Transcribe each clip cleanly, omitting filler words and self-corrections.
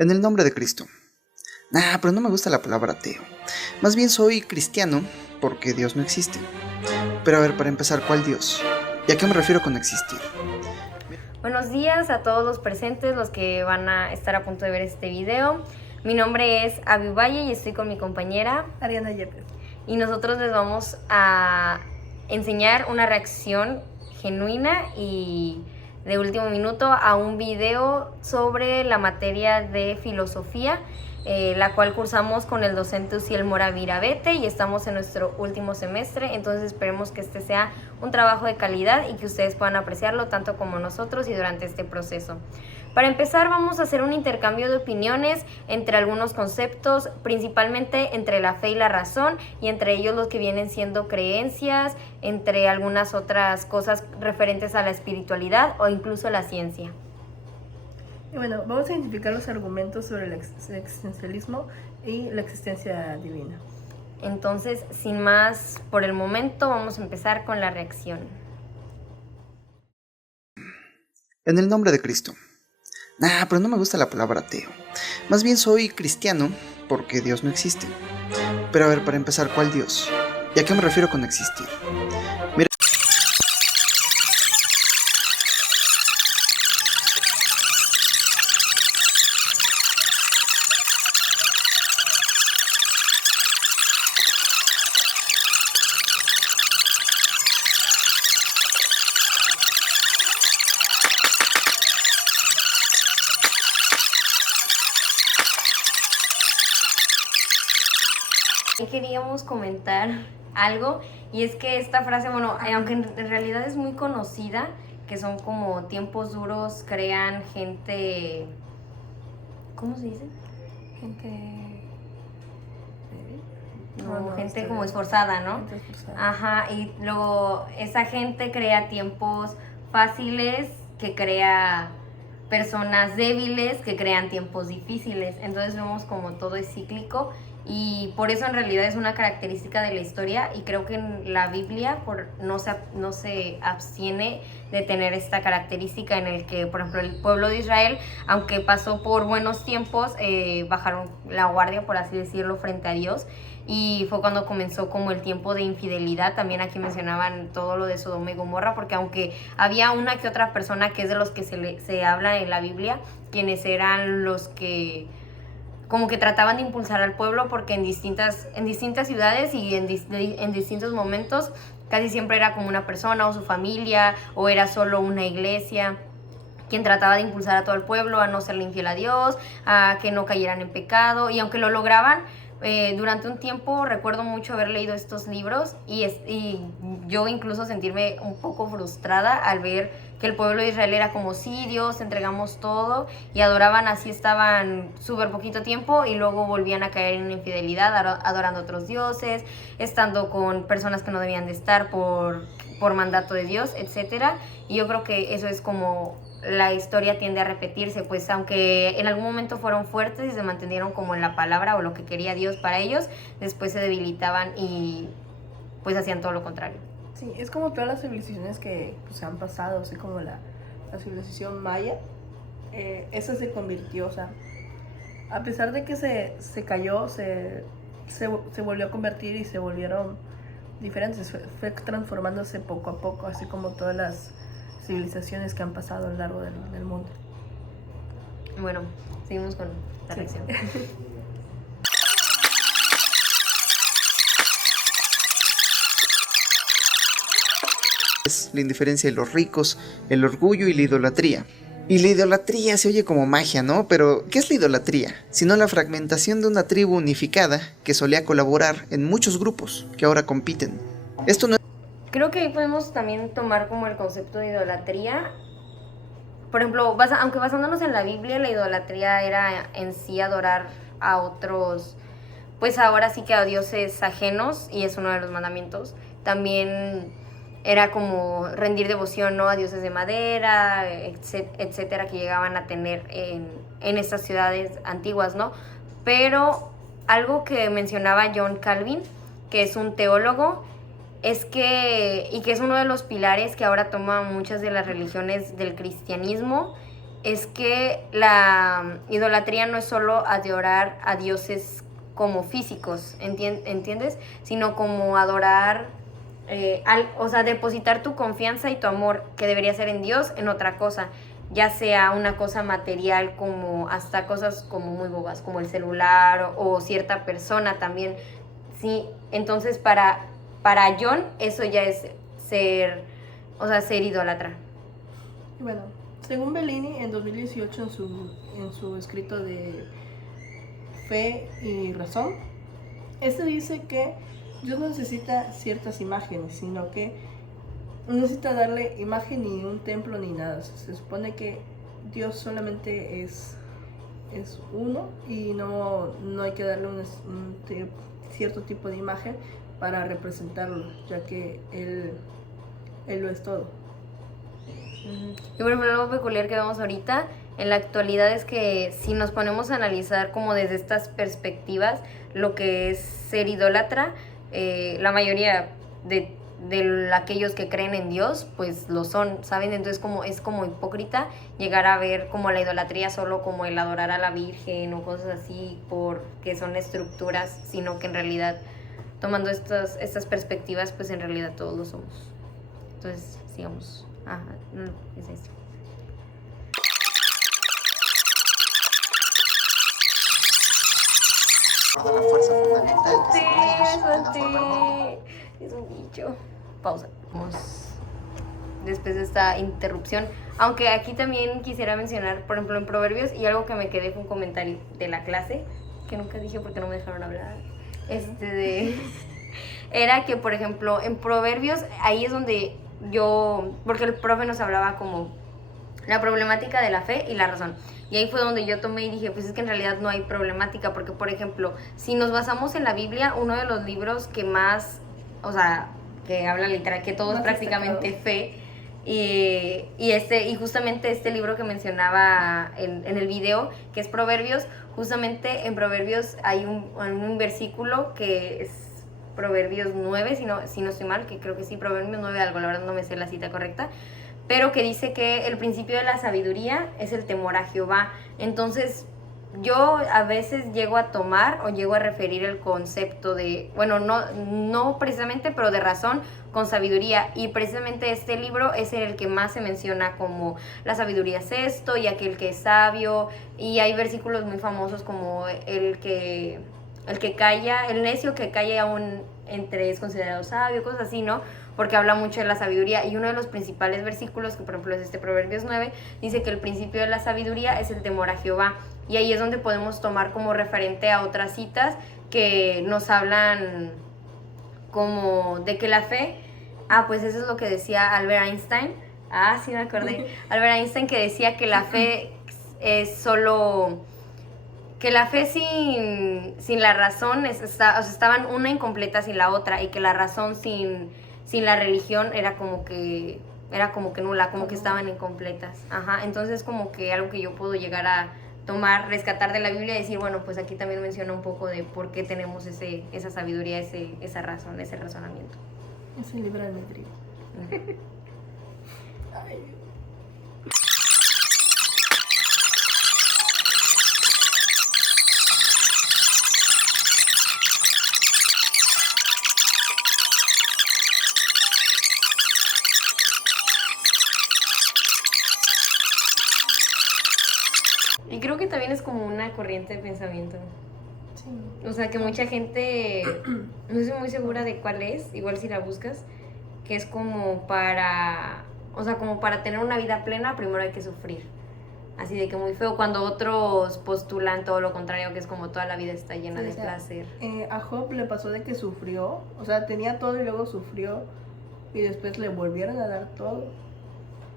En el nombre de Cristo. Pero no me gusta la palabra ateo. Más bien soy cristiano porque Dios no existe. Pero a ver, para empezar, ¿cuál Dios? ¿Y a qué me refiero con existir? Buenos días a todos los presentes, los que van a estar a punto de ver este video. Mi nombre es Avi Valle y estoy con mi compañera Ariana Yepes. Y nosotros les vamos a enseñar una reacción genuina y de último minuto a un video sobre la materia de filosofía, la cual cursamos con el docente Uciel Mora Virabete y estamos en nuestro último semestre, entonces esperemos que este sea un trabajo de calidad y que ustedes puedan apreciarlo tanto como nosotros y durante este proceso. Para empezar, vamos a hacer un intercambio de opiniones entre algunos conceptos, principalmente entre la fe y la razón, y entre ellos los que vienen siendo creencias, entre algunas otras cosas referentes a la espiritualidad o incluso la ciencia. Y bueno, vamos a identificar los argumentos sobre el existencialismo y la existencia divina. Entonces, sin más por el momento, vamos a empezar con la reacción. En el nombre de Cristo. Pero no me gusta la palabra ateo. Más bien soy cristiano porque Dios no existe. Pero a ver, para empezar, ¿cuál Dios? ¿Y a qué me refiero con existir? Mira. Queríamos comentar algo, y es que esta frase, bueno, aunque en realidad es muy conocida, que son como tiempos duros crean gente, ¿cómo se dice? Gente como esforzada, ¿no? Gente esforzada. Ajá, y luego esa gente crea tiempos fáciles, que crea personas débiles, que crean tiempos difíciles. Entonces vemos como todo es cíclico, y por eso en realidad es una característica de la historia, y creo que en la Biblia no se abstiene de tener esta característica en el que, por ejemplo, el pueblo de Israel, aunque pasó por buenos tiempos, bajaron la guardia, por así decirlo, frente a Dios, y fue cuando comenzó como el tiempo de infidelidad. También aquí mencionaban todo lo de Sodoma y Gomorra, porque aunque había una que otra persona que es de los que se habla en la Biblia, quienes eran los que como que trataban de impulsar al pueblo, porque en distintas ciudades y en distintos momentos casi siempre era como una persona o su familia, o era solo una iglesia quien trataba de impulsar a todo el pueblo a no serle infiel a Dios, a que no cayeran en pecado, y aunque lo lograban, durante un tiempo recuerdo mucho haber leído estos libros y yo incluso sentirme un poco frustrada al ver que el pueblo de Israel era como, sí, Dios, entregamos todo, y adoraban, así estaban súper poquito tiempo y luego volvían a caer en infidelidad, adorando a otros dioses, estando con personas que no debían de estar por mandato de Dios, etcétera. Y yo creo que eso es como la historia tiende a repetirse, pues aunque en algún momento fueron fuertes y se mantuvieron como en la palabra o lo que quería Dios para ellos, después se debilitaban y pues hacían todo lo contrario. Sí, es como todas las civilizaciones que pues, han pasado, así como la civilización maya, esa se convirtió, o sea, a pesar de que se cayó, se volvió a convertir y se volvieron diferentes, fue transformándose poco a poco, así como todas las civilizaciones que han pasado a lo largo del mundo. Bueno, seguimos con la reacción. Es la indiferencia de los ricos, el orgullo y la idolatría. Y la idolatría se oye como magia, ¿no? Pero, ¿qué es la idolatría? Sino la fragmentación de una tribu unificada que solía colaborar en muchos grupos que ahora compiten. Esto no es... Creo que ahí podemos también tomar como el concepto de idolatría. Por ejemplo, aunque basándonos en la Biblia, la idolatría era en sí adorar a otros, pues ahora sí que a dioses ajenos, y es uno de los mandamientos. También era como rendir devoción, ¿no?, a dioses de madera, etcétera, que llegaban a tener en estas ciudades antiguas, ¿no? Pero algo que mencionaba John Calvin, que es un teólogo, es que es uno de los pilares que ahora toma muchas de las religiones del cristianismo, es que la idolatría no es solo adorar a dioses como físicos, ¿entiendes? Sino como adorar, o sea, depositar tu confianza y tu amor, que debería ser en Dios, en otra cosa, ya sea una cosa material como hasta cosas como muy bobas, como el celular o cierta persona también. Sí, entonces para John eso ya es ser, o sea, ser idólatra. Bueno, según Bellini, en 2018 en su escrito de Fe y Razón, este dice que Dios no necesita ciertas imágenes, sino que no necesita darle imagen ni un templo ni nada. Se supone que Dios solamente es uno y no hay que darle cierto tipo de imagen para representarlo, ya que Él lo es todo. Y por ejemplo, algo peculiar que vemos ahorita en la actualidad es que si nos ponemos a analizar como desde estas perspectivas lo que es ser idólatra, la mayoría de aquellos que creen en Dios pues lo son, ¿saben? Entonces es como hipócrita llegar a ver como la idolatría solo como el adorar a la Virgen o cosas así porque son estructuras, sino que en realidad tomando estas perspectivas pues en realidad todos lo somos. Entonces sigamos. Ajá, no, es esto. Toda la fuerza fundamental que según ellos de la forma. Es un bicho. Pausa. Vamos después de esta interrupción. Aunque aquí también quisiera mencionar, por ejemplo, en Proverbios, y algo que me quedé fue un comentario de la clase, que nunca dije porque no me dejaron hablar. Era que, por ejemplo, en Proverbios, ahí es donde porque el profe nos hablaba como la problemática de la fe y la razón. Y ahí fue donde yo tomé y dije, pues es que en realidad no hay problemática, porque por ejemplo, si nos basamos en la Biblia, uno de los libros que más, o sea, que habla literal, que todo es prácticamente fe, y justamente este libro que mencionaba en el video, que es Proverbios, justamente en Proverbios hay un versículo que es Proverbios 9, si no estoy mal, que creo que sí, Proverbios 9 algo, la verdad no me sé la cita correcta, pero que dice que el principio de la sabiduría es el temor a Jehová. Entonces, yo a veces llego a tomar o llego a referir el concepto de, bueno, no precisamente, pero de razón con sabiduría. Y precisamente este libro es el que más se menciona como la sabiduría es esto y aquel que es sabio. Y hay versículos muy famosos como el necio que calla aún entre es considerado sabio, cosas así, ¿no? Porque habla mucho de la sabiduría y uno de los principales versículos, que por ejemplo es Proverbios 9, dice que el principio de la sabiduría es el temor a Jehová, y ahí es donde podemos tomar como referente a otras citas que nos hablan como de que la fe, pues eso es lo que decía Albert Einstein, sí me acordé, Albert Einstein, que decía que la fe es solo... que la fe sin la razón estaban una incompleta sin la otra, y que la razón sin la religión era como que nula, como que estaban incompletas. Ajá, entonces como que algo que yo puedo llegar a tomar, rescatar de la Biblia y decir, bueno, pues aquí también menciona un poco de por qué tenemos esa sabiduría, esa razón, ese razonamiento. Ese libre albedrío. Ay. Y creo que también es como una corriente de pensamiento. Sí. O sea, que mucha gente, no estoy muy segura de cuál es, igual si la buscas, que es como como para tener una vida plena, primero hay que sufrir. Así de que muy feo, cuando otros postulan todo lo contrario, que es como toda la vida está llena de placer. A Job le pasó de que sufrió, o sea, tenía todo y luego sufrió, y después le volvieron a dar todo.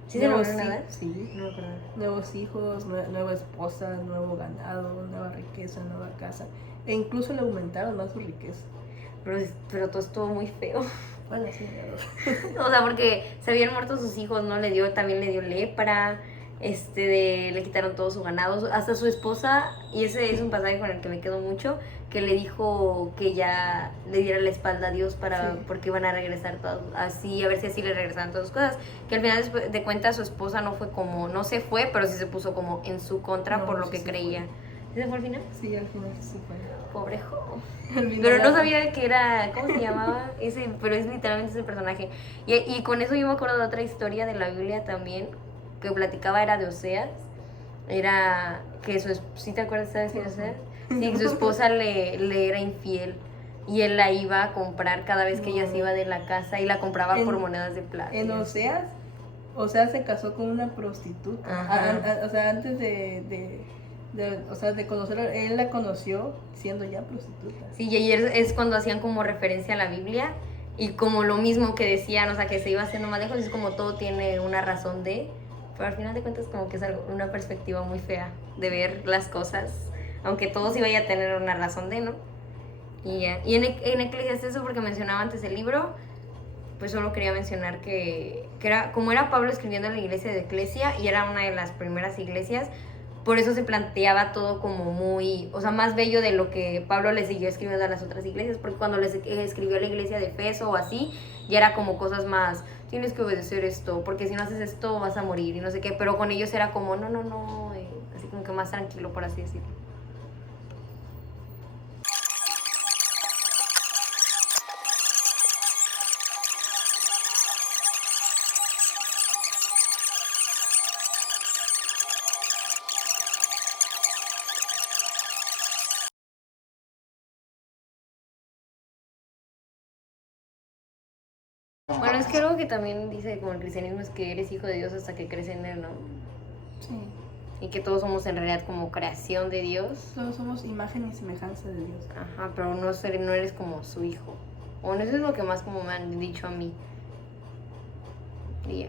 ¿Sí se lo volvieron a dar? Sí. No, perdón. Nuevos hijos, nueva esposa, nuevo ganado, nueva riqueza, nueva casa. E incluso le aumentaron más su riqueza. Pero todo estuvo muy feo. Bueno, sí, O sea, porque se habían muerto sus hijos, ¿no? También le dio lepra. le quitaron todo su ganado, hasta su esposa, y ese es un pasaje con el que me quedo mucho, que le dijo que ya le diera la espalda a Dios porque iban a regresar todas, así, a ver si así le regresaban todas sus cosas, que al final de cuentas su esposa no fue como, no se fue, pero sí se puso como en su contra por lo que creía. ¿Ese fue al final? Sí, al final sí fue. Pobrejo. Pero no sabía que era, ¿cómo se llamaba? Ese, pero es literalmente ese personaje. Y con eso yo me acuerdo de otra historia de la Biblia también, que platicaba, era de Oseas. Era que ¿sí te acuerdas, sabes quién es Oseas? Sí, su esposa le era infiel. Y él la iba a comprar cada vez que ella se iba de la casa y la compraba por monedas de plata. En Oseas, Oseas se casó con una prostituta. O sea, antes de conocerla, él la conoció siendo ya prostituta. Sí, y ayer es cuando hacían como referencia a la Biblia y como lo mismo que decían, o sea, que se iba haciendo más lejos, es como todo tiene una razón pero al final de cuentas como que es una perspectiva muy fea de ver las cosas, aunque todo sí vaya a tener una razón ¿no? Y ya. Y en Eclesiastés, eso porque mencionaba antes el libro, pues solo quería mencionar que era, como era Pablo escribiendo en la iglesia de Eclesia y era una de las primeras iglesias, por eso se planteaba todo como muy, o sea, más bello de lo que Pablo le siguió escribiendo a las otras iglesias, porque cuando les escribió a la iglesia de Efeso o así, ya era como cosas más, tienes que obedecer esto, porque si no haces esto vas a morir y no sé qué, pero con ellos era como, no, así como que más tranquilo, por así decirlo. Bueno, es que algo que también dice como el cristianismo es que eres hijo de Dios hasta que crees en Él, ¿no? Sí. Y que todos somos en realidad como creación de Dios. Todos somos imagen y semejanza de Dios. Ajá, pero no eres como su hijo. Bueno, eso es lo que más como me han dicho a mí. Y ya.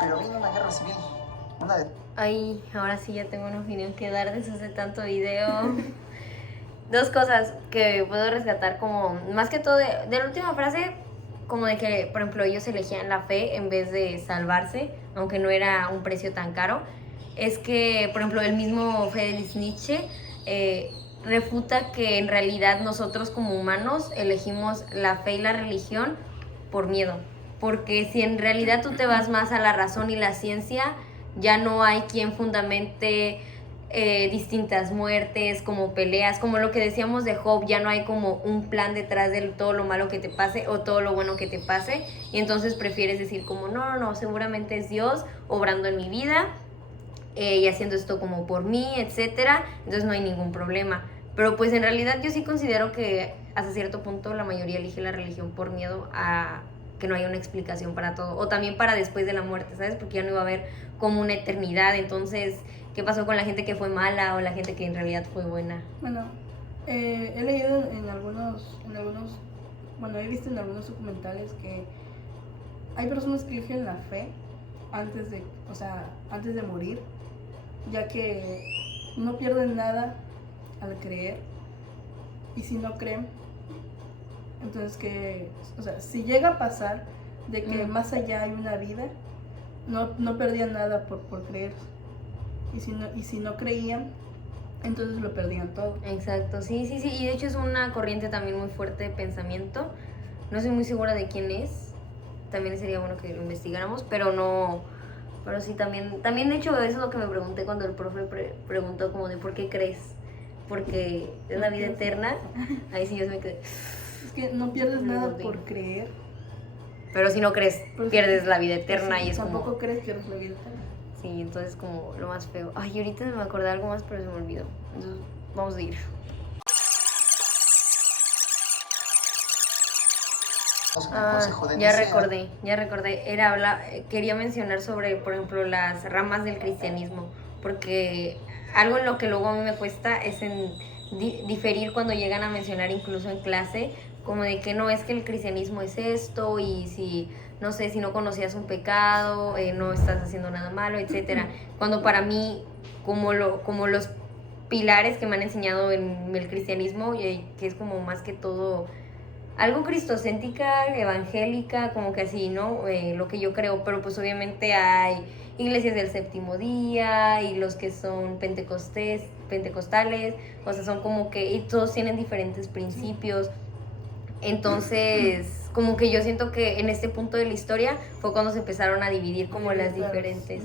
Pero vino una guerra civil. Ay, ahora sí ya tengo una opinión que dar después de tanto video. Dos cosas que puedo rescatar como, más que todo de la última frase, como de que, por ejemplo, ellos elegían la fe en vez de salvarse, aunque no era un precio tan caro. Es que, por ejemplo, el mismo Friedrich Nietzsche refuta que en realidad nosotros como humanos elegimos la fe y la religión por miedo. Porque si en realidad tú te vas más a la razón y la ciencia, ya no hay quien fundamente distintas muertes, como peleas, como lo que decíamos de Job, ya no hay como un plan detrás de todo lo malo que te pase o todo lo bueno que te pase, y entonces prefieres decir como no, seguramente es Dios obrando en mi vida y haciendo esto como por mí, etcétera, entonces no hay ningún problema. Pero pues en realidad yo sí considero que hasta cierto punto la mayoría elige la religión por miedo a que no haya una explicación para todo, o también para después de la muerte, ¿sabes? Porque ya no iba a haber como una eternidad, entonces, ¿qué pasó con la gente que fue mala o la gente que en realidad fue buena? Bueno, he leído en algunos, bueno, he visto en algunos documentales que hay personas que eligen la fe antes de morir, ya que no pierden nada al creer, y si no creen, entonces si llega a pasar de que más allá hay una vida, no perdían nada por creer, y si no creían, entonces lo perdían todo. Exacto, sí, y de hecho es una corriente también muy fuerte de pensamiento, no soy muy segura de quién es, también sería bueno que lo investigáramos, pero sí, también de hecho eso es lo que me pregunté cuando el profe preguntó como de ¿por qué crees? Porque es la vida eterna, ahí sí yo me quedé. Es que no pierdes nada por creer, Pero si no crees, Pero pierdes sí, la vida eterna sí, y es tampoco como... crees que eres la vida eterna. Sí, entonces como lo más feo. Ay, ahorita me acordé de algo más, pero se me olvidó. Entonces, vamos a ir. Ya recordé. Quería mencionar sobre, por ejemplo, las ramas del cristianismo, porque algo en lo que luego a mí me cuesta es en diferir cuando llegan a mencionar incluso en clase, como de que no es que el cristianismo es esto y si, no sé, si no conocías un pecado, no estás haciendo nada malo, etcétera. Cuando para mí, como los pilares que me han enseñado en el cristianismo, que es como más que todo algo cristocéntrica, evangélica, como que así, ¿no? Lo que yo creo, pero pues obviamente hay iglesias del séptimo día y los que son pentecostales, o sea, son como que, y todos tienen diferentes principios. Entonces, como que yo siento que en este punto de la historia fue cuando se empezaron a dividir como las diferentes.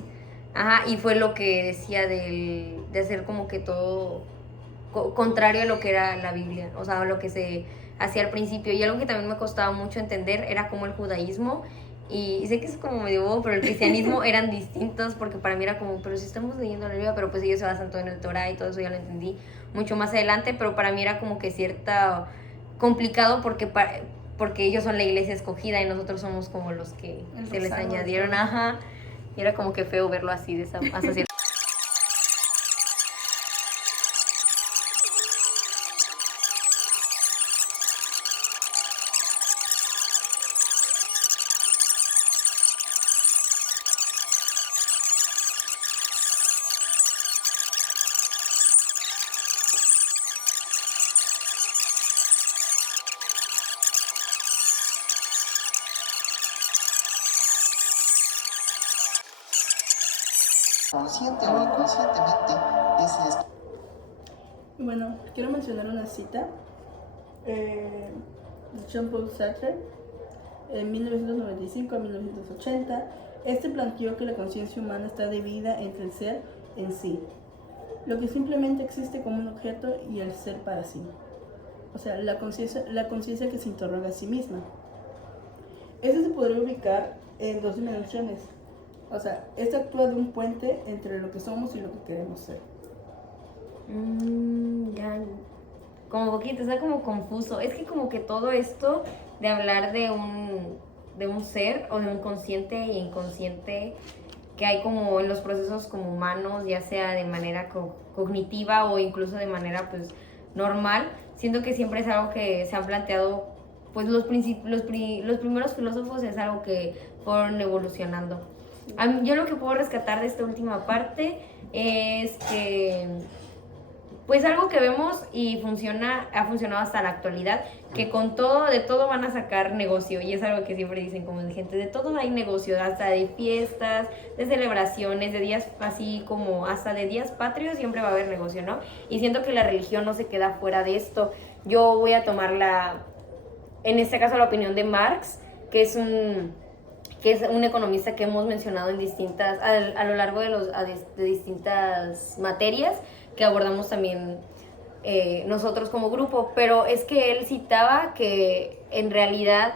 Ajá, y fue lo que decía de hacer como que todo contrario a lo que era la Biblia, o sea, lo que se hacía al principio. Y algo que también me costaba mucho entender era como el judaísmo, y sé que es como medio bobo, pero el cristianismo eran distintos, porque para mí era como, pero si estamos leyendo la Biblia, pero pues ellos se basan todo en el Torah y todo eso ya lo entendí mucho más adelante, pero para mí era como que cierta complicado porque ellos son la iglesia escogida y nosotros somos como los que se les añadieron, ajá, y era como que feo verlo así de esa hasta cierta. Consciente o inconscientemente es... Bueno, quiero mencionar una cita de Jean-Paul Sartre en 1995 a 1980. Este planteó que la conciencia humana está dividida entre el ser en sí, lo que simplemente existe como un objeto, y el ser para sí. O sea, la conciencia que se interroga a sí misma. Este se podría ubicar en dos dimensiones. O sea, este actúa de un puente entre lo que somos y lo que queremos ser. Ya, como poquito, está como confuso. Es que como que todo esto de hablar de un ser o de un consciente e inconsciente que hay como en los procesos como humanos, ya sea de manera cognitiva o incluso de manera pues normal, siento que siempre es algo que se han planteado pues los primeros filósofos, es algo que fueron evolucionando. Yo lo que puedo rescatar de esta última parte es que pues algo que vemos y ha funcionado hasta la actualidad, que de todo van a sacar negocio, y es algo que siempre dicen como de gente, de todo hay negocio, hasta de fiestas, de celebraciones, de días así como hasta de días patrios siempre va a haber negocio, ¿no? Y siento que la religión no se queda fuera de esto. Yo voy a tomar en este caso la opinión de Marx, que es un economista que hemos mencionado en a lo largo de distintas materias que abordamos también nosotros como grupo, pero es que él citaba que en realidad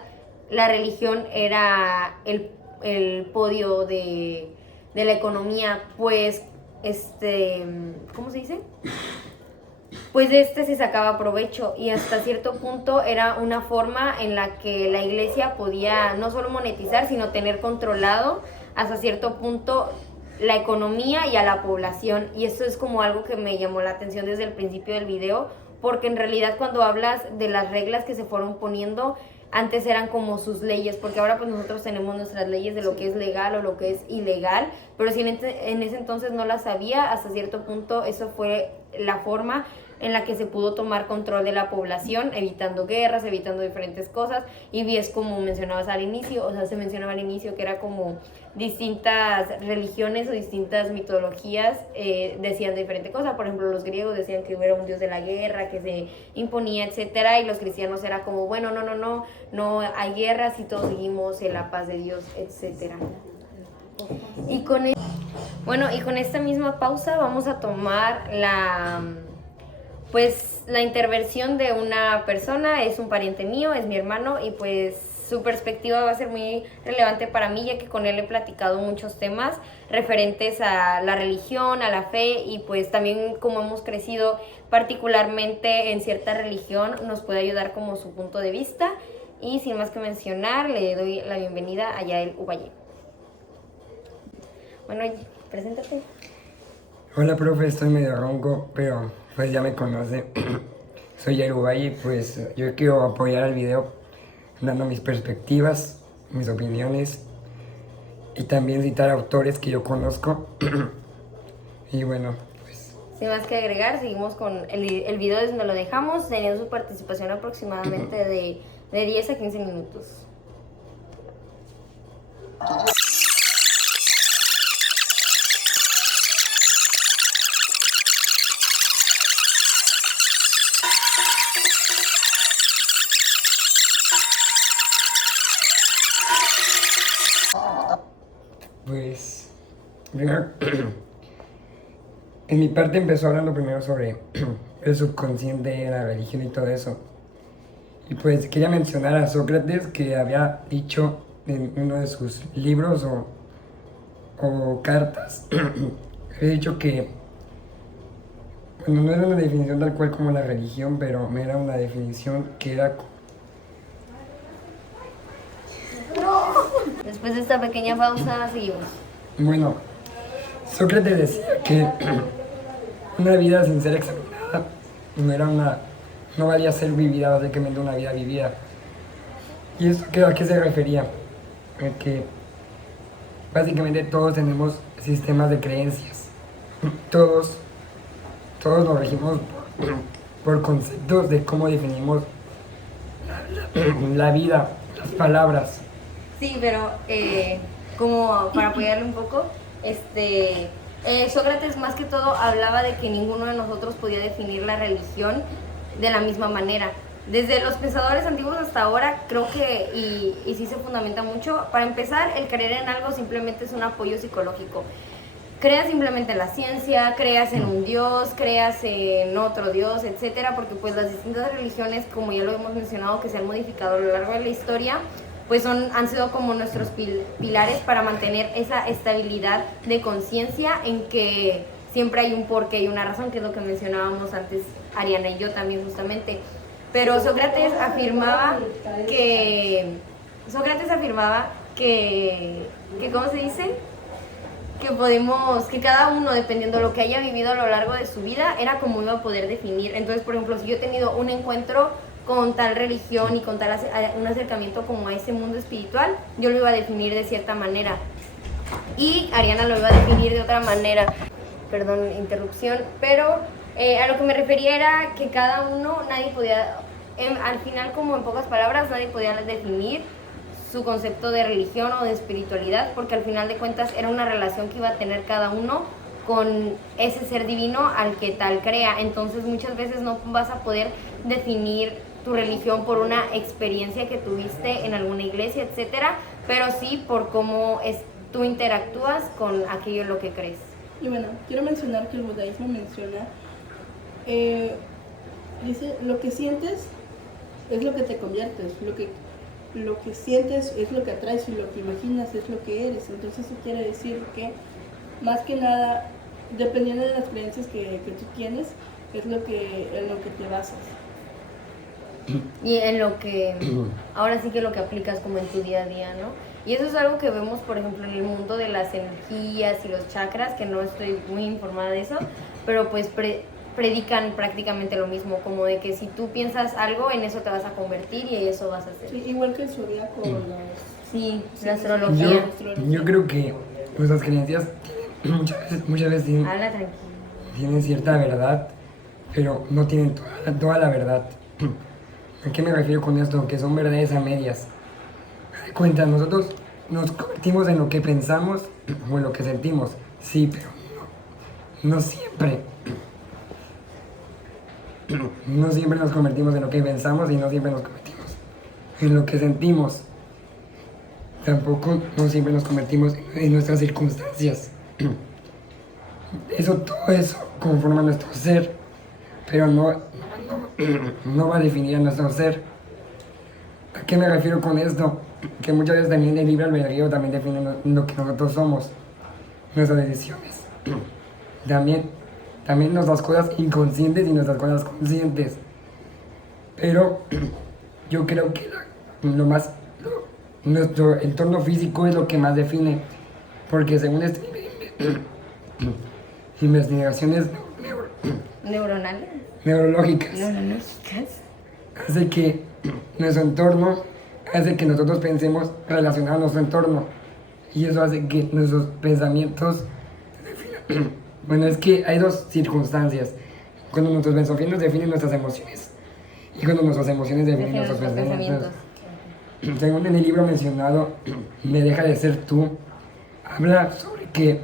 la religión era el podio de la economía, pues, ¿cómo se dice? Pues de se sacaba provecho, y hasta cierto punto era una forma en la que la iglesia podía no solo monetizar, sino tener controlado hasta cierto punto la economía y a la población. Y eso es como algo que me llamó la atención desde el principio del video, porque en realidad cuando hablas de las reglas que se fueron poniendo, antes eran como sus leyes, porque ahora pues nosotros tenemos nuestras leyes de lo que es legal o lo que es ilegal, pero si en ese entonces no las sabía, hasta cierto punto eso fue la forma en la que se pudo tomar control de la población, evitando guerras, evitando diferentes cosas. Y es como mencionabas al inicio, o sea, se mencionaba al inicio que era como distintas religiones o distintas mitologías decían diferente cosa. Por ejemplo, los griegos decían que era un dios de la guerra, que se imponía, etcétera, y los cristianos era como, bueno, no hay guerras y todos seguimos en la paz de Dios, etcétera. Y con esta misma pausa vamos a tomar la intervención de una persona. Es un pariente mío, es mi hermano, y pues su perspectiva va a ser muy relevante para mí, ya que con él he platicado muchos temas referentes a la religión, a la fe, y pues también como hemos crecido particularmente en cierta religión, nos puede ayudar como su punto de vista. Y sin más que mencionar, le doy la bienvenida a Yael Uvalle. Bueno, preséntate. Hola, profe, estoy medio ronco, pero pues ya me conoce. Soy Yael Uvalle, pues yo quiero apoyar el video dando mis perspectivas, mis opiniones y también citar autores que yo conozco. Y bueno, pues... Sin más que agregar, seguimos con el video desde donde lo dejamos, teniendo su participación aproximadamente de 10 a 15 minutos. Pues, primero, en mi parte empezó hablando primero sobre el subconsciente, la religión y todo eso. Y pues quería mencionar a Sócrates, que había dicho en uno de sus libros o cartas, había dicho que, bueno, no era una definición tal cual como la religión, pero era una definición que era... Después de esta pequeña pausa, seguimos. Bueno, Sócrates decía que una vida sin ser examinada no valía ser vivida, básicamente una vida vivida. ¿Y eso a qué se refería? A que básicamente todos tenemos sistemas de creencias. Todos nos regimos por conceptos de cómo definimos la vida, las palabras. Sí, pero como para apoyarle un poco, Sócrates más que todo hablaba de que ninguno de nosotros podía definir la religión de la misma manera. Desde los pensadores antiguos hasta ahora, creo que, y sí se fundamenta mucho, para empezar, el creer en algo simplemente es un apoyo psicológico. Creas simplemente en la ciencia, creas en un dios, creas en otro dios, etcétera, porque pues las distintas religiones, como ya lo hemos mencionado, que se han modificado a lo largo de la historia, pues han sido como nuestros pilares para mantener esa estabilidad de conciencia en que siempre hay un porqué y una razón, que es lo que mencionábamos antes Ariana y yo también justamente. Pero Sócrates afirmaba que ¿cómo se dice? Que cada uno, dependiendo de lo que haya vivido a lo largo de su vida, era como iba a poder definir. Entonces, por ejemplo, si yo he tenido un encuentro con tal religión y con tal un acercamiento como a ese mundo espiritual, yo lo iba a definir de cierta manera. Y Ariana lo iba a definir de otra manera. Perdón, interrupción, pero a lo que me refería era que cada uno, nadie podía, al final, como en pocas palabras, nadie podía definir su concepto de religión o de espiritualidad, porque al final de cuentas era una relación que iba a tener cada uno con ese ser divino al que tal crea. Entonces muchas veces no vas a poder definir tu religión por una experiencia que tuviste en alguna iglesia, etcétera, pero sí por cómo tú interactúas con aquello en lo que crees. Y bueno, quiero mencionar que el budaísmo menciona, dice, lo que sientes es lo que te conviertes, lo que sientes es lo que atraes y lo que imaginas es lo que eres. Entonces eso quiere decir que, más que nada, dependiendo de las creencias que tú tienes, es en lo que te basas. Y en lo que, ahora sí que lo que aplicas como en tu día a día, ¿no? Y eso es algo que vemos, por ejemplo, en el mundo de las energías y los chakras, que no estoy muy informada de eso, pero pues predican prácticamente lo mismo, como de que si tú piensas algo, en eso te vas a convertir y eso vas a hacer. Sí, igual que el zodiaco. Sí, la astrología. Yo creo que nuestras creencias muchas veces tienen cierta verdad, pero no tienen toda la verdad. ¿A qué me refiero con esto? Que son verdades a medias. De cuenta, nosotros nos convertimos en lo que pensamos o en lo que sentimos, sí, pero no siempre. No siempre nos convertimos en lo que pensamos y no siempre nos convertimos en lo que sentimos. Tampoco no siempre nos convertimos en nuestras circunstancias. Todo eso conforma nuestro ser, pero no va a definir a nuestro ser. ¿A qué me refiero con esto? Que muchas veces también el libre albedrío también define lo que nosotros somos, nuestras decisiones. También nuestras cosas inconscientes y nuestras cosas conscientes. Pero yo creo que nuestro entorno físico es lo que más define. Porque según investigaciones Neuronales. neurológicas, Neurológicas. hace que nuestro entorno, hace que nosotros pensemos relacionados a nuestro entorno. Y eso hace que nuestros pensamientos bueno, es que hay dos circunstancias. Cuando nuestros pensamientos definen nuestras emociones y cuando nuestras emociones definen nuestros pensamientos. Según en el libro mencionado, Me deja de ser tú, habla sobre que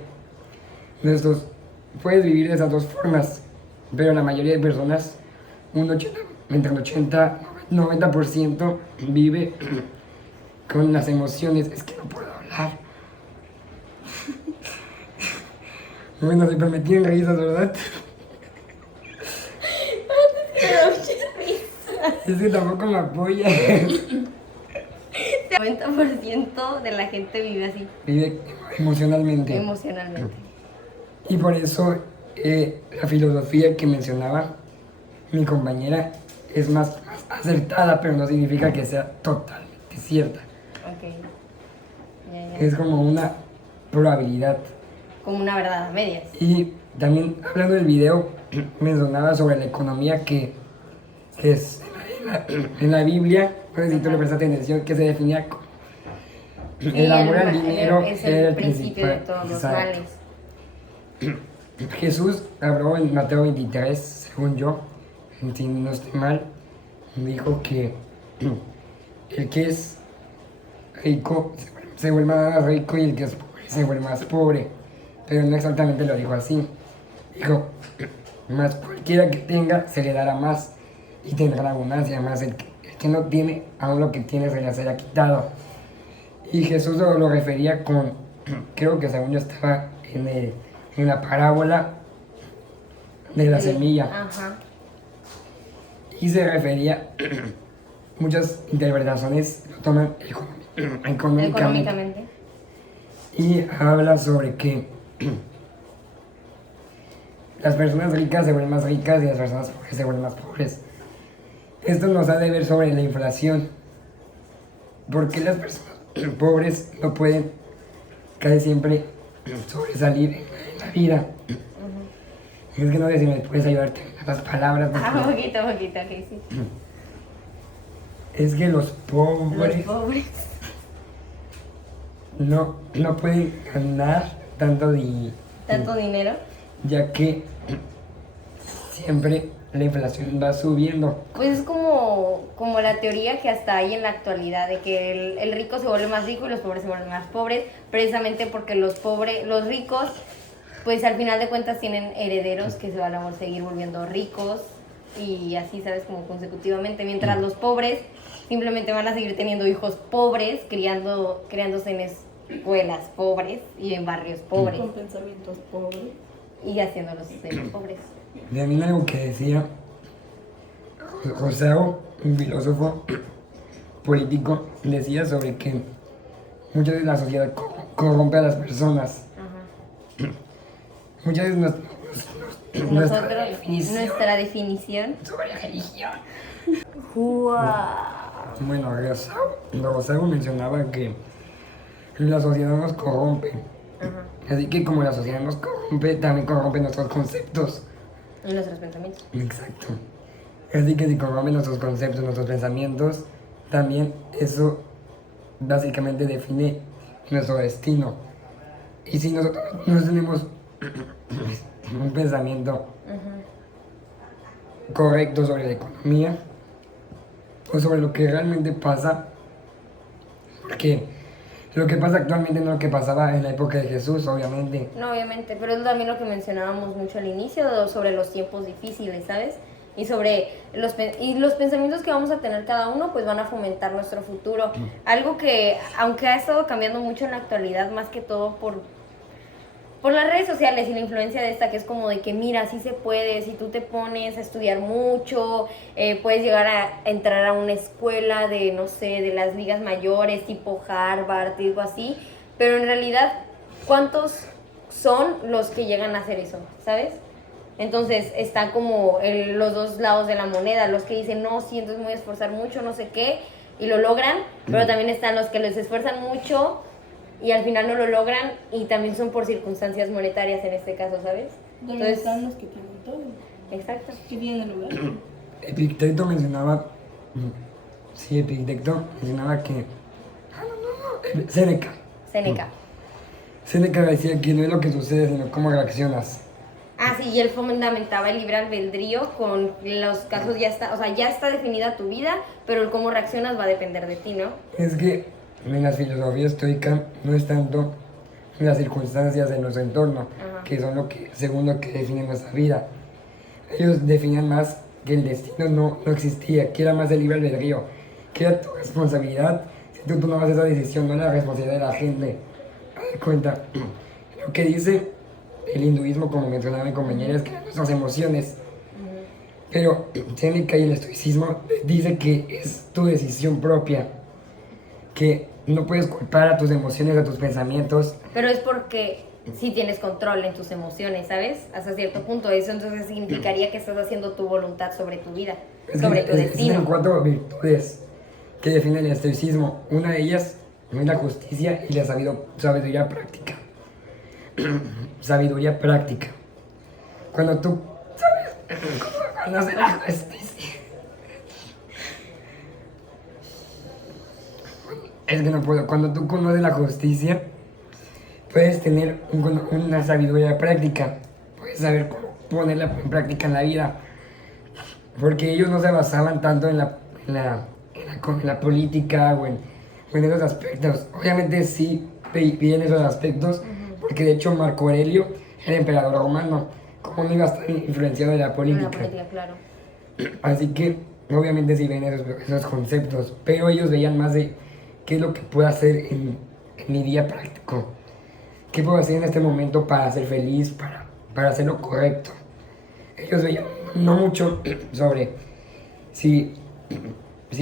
puedes vivir de esas dos formas, pero la mayoría de personas, entre el 80 y 90% vive con las emociones. Es que no puedo hablar. Bueno, se permitían risas, ¿verdad? Es que tampoco me apoya. El 90% de la gente vive así, Vive emocionalmente. emocionalmente. Y por eso la filosofía que mencionaba mi compañera es más acertada, pero no significa que sea totalmente cierta. Ok. Ya. Es como una probabilidad. Como una verdad a medias. Y también hablando del video, mencionaba sobre la economía que es en la Biblia, no sé si tú le prestaste atención, que se definía como el amor al dinero es era el principio de principal. todos los Exacto. males. Jesús habló en Mateo 23, según yo, si no estoy mal, dijo que el que es rico se vuelve más rico y el que es pobre se vuelve más pobre. Pero no exactamente lo dijo así. Dijo, más cualquiera que tenga se le dará más y tendrá abundancia, más el que no tiene, aún lo que tiene se le será quitado. Y Jesús lo refería con, creo que según yo estaba en la parábola de la semilla. Ajá. Y se refería, muchas interpretaciones lo toman económicamente. Y habla sobre que las personas ricas se vuelven más ricas y las personas pobres se vuelven más pobres. Esto nos ha de ver sobre la inflación. ¿Por qué las personas pobres no pueden casi siempre sobresalir en la vida? Es que no sé si me puedes ayudarte en las palabras. Poquito, ok, sí. Es que los pobres no pueden ganar tanto dinero. Ya que siempre la inflación va subiendo. Pues es como la teoría que hasta hay en la actualidad de que el rico se vuelve más rico y los pobres se vuelven más pobres, precisamente porque los ricos, pues al final de cuentas tienen herederos que se van a seguir volviendo ricos y así, ¿sabes? Como consecutivamente, mientras los pobres simplemente van a seguir teniendo hijos pobres, criándose en escuelas pobres y en barrios pobres. Con pensamientos pobres. Y haciéndolos ser pobres. También algo que decía Rousseau, un filósofo político, decía sobre que muchas veces la sociedad corrompe a las personas. Ajá. Muchas veces Nuestra definición sobre la religión. ¡Wow! Bueno, Rousseau mencionaba que la sociedad nos corrompe. Ajá. Así que como la sociedad nos corrompe, también corrompe nuestros conceptos. Y nuestros pensamientos. Exacto. Así que si corrompe nuestros conceptos, nuestros pensamientos, también eso básicamente define nuestro destino. Y si nosotros no tenemos un pensamiento correcto sobre la economía o sobre lo que realmente pasa, porque lo que pasa actualmente no es lo que pasaba en la época de Jesús, obviamente. No, obviamente, pero es también lo que mencionábamos mucho al inicio sobre los tiempos difíciles, ¿sabes? Y sobre los pensamientos que vamos a tener cada uno, pues van a fomentar nuestro futuro. Algo que, aunque ha estado cambiando mucho en la actualidad, más que todo por las redes sociales y la influencia de esta, que es como de que mira, sí se puede, si tú te pones a estudiar mucho, puedes llegar a entrar a una escuela de, no sé, de las ligas mayores, tipo Harvard, tipo así, pero en realidad, ¿cuántos son los que llegan a hacer eso, sabes? Entonces está como los dos lados de la moneda, los que dicen, no, sí, entonces me voy a esforzar mucho, no sé qué, y lo logran, pero también están los que les esfuerzan mucho y al final no lo logran y también son por circunstancias monetarias en este caso, ¿sabes? Donde están los que tienen todo. Exacto. Que tienen el lugar. Epicteto mencionaba, Epicteto mencionaba que, Séneca decía que no es lo que sucede, sino cómo reaccionas. Ah, sí, y él fundamentaba el libre albedrío con los casos ya está, o sea, ya está definida tu vida, pero el cómo reaccionas va a depender de ti, ¿no? Es que en la filosofía estoica no es tanto las circunstancias de nuestro entorno, Ajá. que son según lo que define nuestra vida. Ellos definían más que el destino no existía, que era más el libre albedrío, que era tu responsabilidad si tú tomabas esa decisión, no era la responsabilidad de la gente. Haz de cuenta, lo que dice el hinduismo, como mencionaba mi compañera, es que nuestras emociones, pero Séneca y el estoicismo dice que es tu decisión propia, que no puedes culpar a tus emociones, a tus pensamientos. Pero es porque sí tienes control en tus emociones, ¿sabes? Hasta cierto punto. Eso entonces significaría que estás haciendo tu voluntad sobre tu vida, sobre tu destino. Existen 4 virtudes que definen el estoicismo. Una de ellas es la justicia y la sabiduría práctica. Sabiduría práctica. Cuando tú sabes cómo hacer la justicia. Es que no puedo. Cuando tú conoces la justicia, puedes tener una sabiduría práctica. Puedes saber cómo ponerla en práctica en la vida. Porque ellos no se basaban tanto en la política o en esos aspectos. Obviamente sí piden esos aspectos, porque de hecho Marco Aurelio era emperador romano. ¿Cómo no iba a estar influenciado de la política? La política, claro. Así que obviamente sí ven esos conceptos, pero ellos veían más de qué es lo que puedo hacer en mi día práctico. ¿Qué puedo hacer en este momento para ser feliz, para hacer lo correcto? Ellos veían no mucho sobre si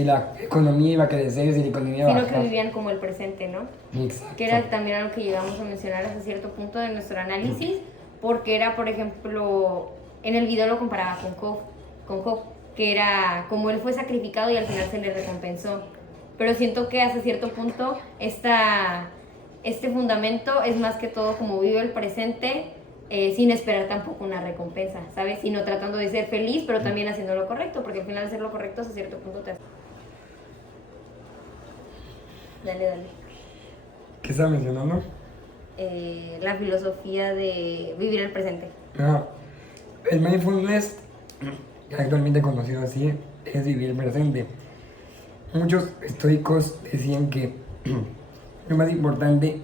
la economía iba a crecer, si la economía iba a Sino bajar. que vivían como el presente, ¿no? Exacto. Que era también algo que llegamos a mencionar hasta cierto punto de nuestro análisis, porque era, por ejemplo, en el video lo comparaba con Job, que era como él fue sacrificado y al final se le recompensó. Pero siento que hasta cierto punto este fundamento es más que todo como vive el presente, sin esperar tampoco una recompensa, ¿sabes? Sino tratando de ser feliz, pero también haciendo lo correcto, porque al final hacer lo correcto hasta cierto punto te hace... Dale. ¿Qué estaba mencionando? La filosofía de vivir el presente. El mindfulness, actualmente conocido así, es vivir el presente. Muchos estoicos decían que lo más importante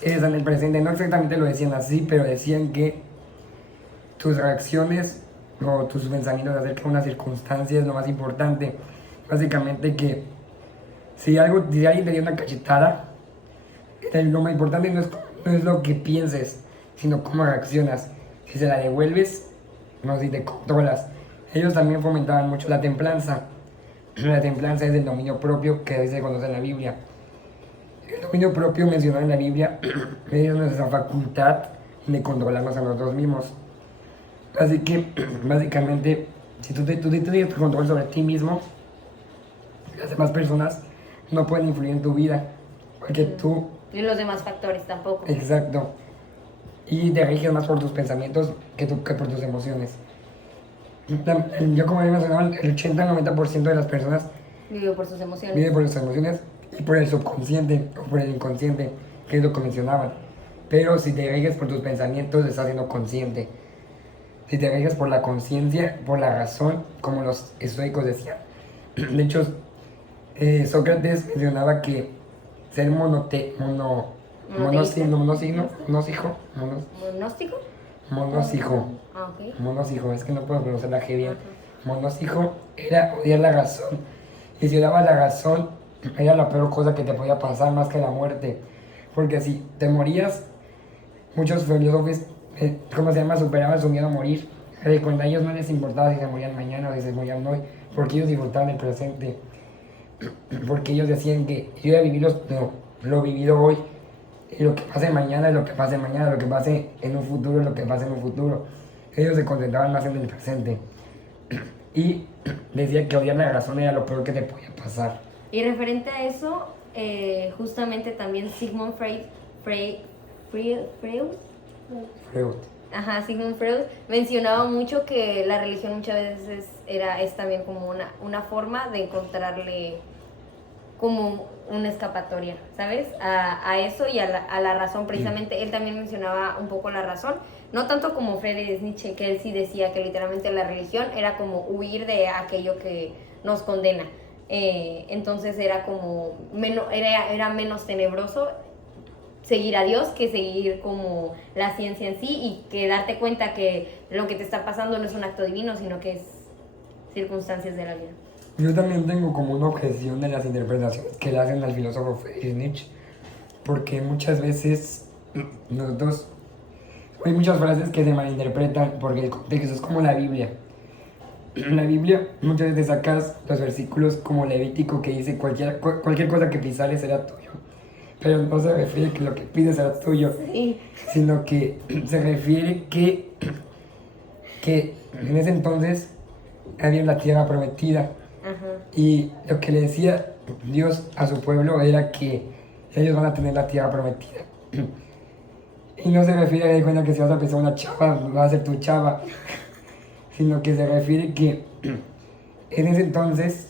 es estar en el presente. No exactamente lo decían así, pero decían que tus reacciones o tus pensamientos acerca de una circunstancia es lo más importante. Básicamente que si alguien te dio una cachetada, lo más importante no es lo que pienses, sino cómo reaccionas. Si se la devuelves, no si te controlas. Ellos también fomentaban mucho la templanza. La templanza es el dominio propio que a veces se conoce en la Biblia. El dominio propio mencionado en la Biblia es nuestra facultad de controlarnos a nosotros mismos. Así que, básicamente, si tú tienes control sobre ti mismo, las demás personas no pueden influir en tu vida. Porque tú... Y los demás factores tampoco. Exacto. Y te riges más por tus pensamientos que por tus emociones. Yo como había mencionado, el 80-90% de las personas Vive por sus emociones. vive por sus emociones y por el subconsciente o por el inconsciente, que es lo que mencionaban. Pero si te riges por tus pensamientos, estás siendo consciente. Si te riges por la conciencia, por la razón, como los estoicos decían. De hecho, Sócrates mencionaba que ser monósico. ¿Monóstico? Ah, ok. Monósico, es que no puedo pronunciar la G bien. Monósico era odiar la razón. Y si odiabas la razón, era la peor cosa que te podía pasar más que la muerte. Porque si te morías, muchos filósofos, ¿cómo se llama?, superaban su miedo a morir. Cuando a ellos no les importaba si se morían mañana o si se morían hoy, porque ellos disfrutaban el presente. Porque ellos decían que yo ya viví lo vivido hoy, y lo que pase mañana es lo que pase mañana, lo que pase en un futuro es lo que pase en un futuro. Ellos se concentraban más en el presente. Y decía que odiar la razón era lo peor que te podía pasar. Y referente a eso, justamente también Sigmund Freud, ajá, Sigmund Freud mencionaba mucho que la religión muchas veces es también como una forma de encontrarle como una escapatoria, ¿sabes? A eso y a la razón. Precisamente él también mencionaba un poco la razón, no tanto como Friedrich Nietzsche, que él sí decía que literalmente la religión era como huir de aquello que nos condena. Entonces era como era menos tenebroso seguir a Dios que seguir como la ciencia en sí, y que darte cuenta que lo que te está pasando no es un acto divino, sino que es circunstancias de la vida. Yo también tengo como una objeción de las interpretaciones que le hacen al filósofo Friedrich Nietzsche, porque muchas veces hay muchas frases que se malinterpretan porque el contexto es como la Biblia. En la Biblia muchas veces sacas los versículos como Levítico, que dice cualquier cosa que pisares será tuyo, pero no se refiere que lo que pides será tuyo, Sí. sino que se refiere que en ese entonces había la tierra prometida. Ajá. Y lo que le decía Dios a su pueblo era que ellos van a tener la tierra prometida. Y no se refiere a que cuenta que si vas a pensar una chava, va a ser tu chava, sino que se refiere que en ese entonces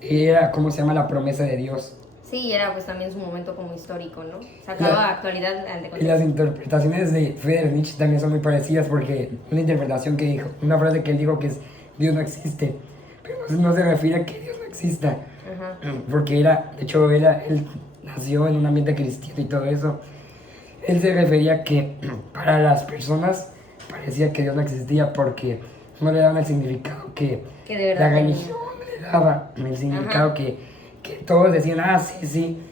era, ¿cómo se llama?, la promesa de Dios. Sí, era pues también su momento como histórico, ¿no? Sacaba actualidad al de Y las interpretaciones de Friedrich Nietzsche también son muy parecidas, porque una interpretación que dijo, una frase que él dijo que es Dios no existe, pero no se refiere a que Dios no exista. Ajá. Porque él nació en un ambiente cristiano y todo eso. Él se refería a que para las personas parecía que Dios no existía porque no le daban el significado que de verdad la religión le daba, el significado que todos decían, sí,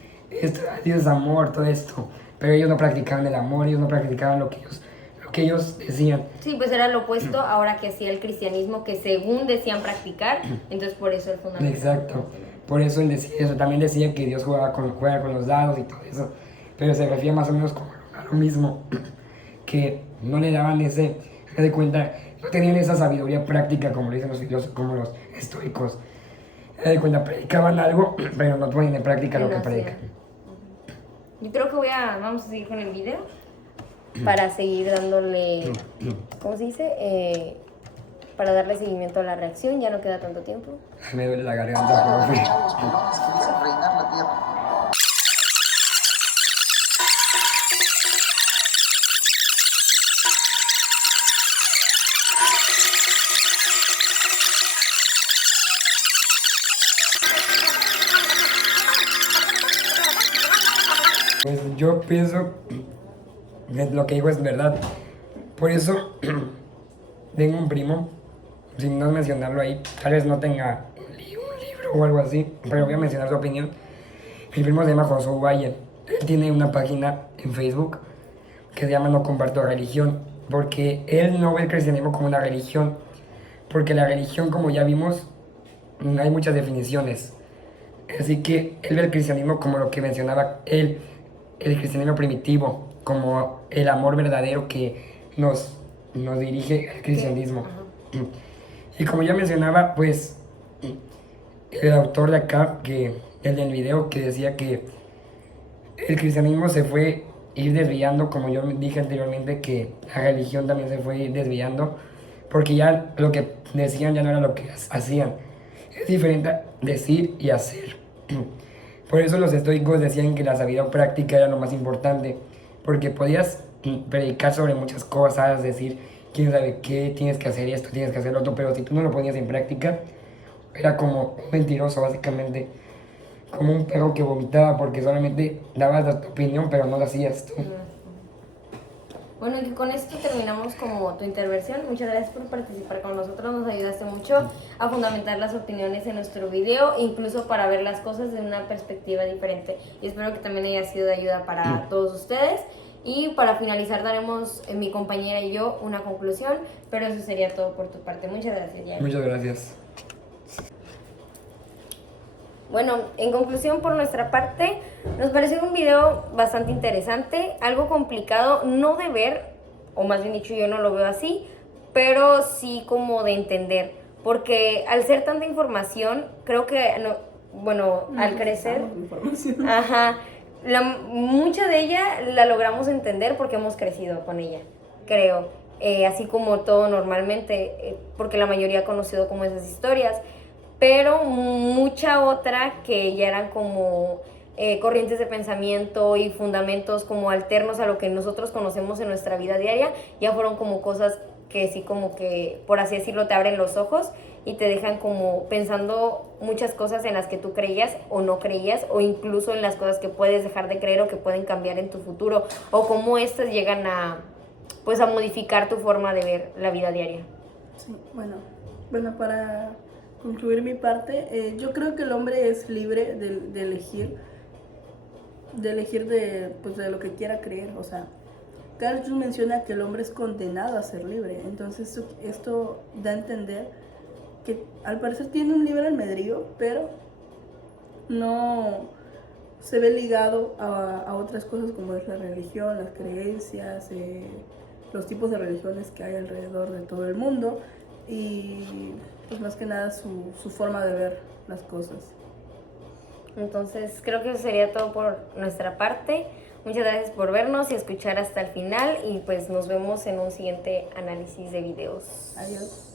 Dios es amor, todo esto, pero ellos no practicaban el amor, ellos no practicaban lo que ellos decían. Sí, pues era lo opuesto ahora que hacía el cristianismo, que según decían practicar, entonces por eso el fundamento. Exacto, por eso él decía eso. También decía que Dios juega con los dados y todo eso, pero se refiere más o menos como a lo mismo, que no le daban ese, de cuenta, no tenían esa sabiduría práctica como lo dicen los filósofos, como los estoicos. De cuenta, predicaban algo, pero no ponen en práctica lo que predican. Yo creo que vamos a seguir con el video para seguir dándole, ¿cómo se dice? Para darle seguimiento a la reacción. Ya no queda tanto tiempo. Me duele la garganta, profe. Pues yo pienso que lo que digo es verdad. Por eso tengo un primo, sin no mencionarlo ahí, tal vez no tenga un libro o algo así, pero voy a mencionar su opinión. Mi primo se llama Josué Valle. Él tiene una página en Facebook que se llama No Comparto Religión, porque él no ve el cristianismo como una religión, porque la religión, como ya vimos, hay muchas definiciones. Así que él ve el cristianismo como lo que mencionaba él, el cristianismo primitivo, como el amor verdadero que nos dirige al cristianismo. Y como ya mencionaba, pues el autor de acá, el del video, que decía que el cristianismo se fue ir desviando, como yo dije anteriormente, que la religión también se fue ir desviando, porque ya lo que decían ya no era lo que hacían. Es diferente decir y hacer. Por eso los estoicos decían que la sabiduría práctica era lo más importante, porque podías predicar sobre muchas cosas, decir quién sabe qué, tienes que hacer esto, tienes que hacer lo otro, pero si tú no lo ponías en práctica, era como un mentiroso básicamente, como un perro que vomitaba porque solamente dabas tu opinión pero no lo hacías tú. Bueno, y con esto terminamos como tu intervención. Muchas gracias por participar con nosotros, nos ayudaste mucho a fundamentar las opiniones en nuestro video, incluso para ver las cosas de una perspectiva diferente. Y espero que también haya sido de ayuda para todos ustedes. Y para finalizar daremos mi compañera y yo una conclusión, pero eso sería todo por tu parte. Muchas gracias, Yael. Muchas gracias. Bueno, en conclusión por nuestra parte, nos pareció un video bastante interesante, algo complicado no de ver, o más bien dicho yo no lo veo así, pero sí como de entender, porque al ser tanta información, creo que, al crecer, Información. ajá, mucha de ella la logramos entender porque hemos crecido con ella, creo, así como todo normalmente, porque la mayoría ha conocido como esas historias, pero mucha otra que ya eran como corrientes de pensamiento y fundamentos como alternos a lo que nosotros conocemos en nuestra vida diaria, ya fueron como cosas que sí como que, por así decirlo, te abren los ojos y te dejan como pensando muchas cosas en las que tú creías o no creías, o incluso en las cosas que puedes dejar de creer o que pueden cambiar en tu futuro, o cómo estas llegan a, pues, a modificar tu forma de ver la vida diaria. Sí, bueno, para concluir mi parte, yo creo que el hombre es libre de elegir, pues, de lo que quiera creer. O sea, Carl Jung menciona que el hombre es condenado a ser libre. Entonces esto da a entender que al parecer tiene un libre albedrío, pero no se ve ligado a otras cosas como es la religión, las creencias, los tipos de religiones que hay alrededor de todo el mundo, y pues más que nada su forma de ver las cosas. Entonces creo que eso sería todo por nuestra parte. Muchas gracias por vernos y escuchar hasta el final, y pues nos vemos en un siguiente análisis de videos. Adiós.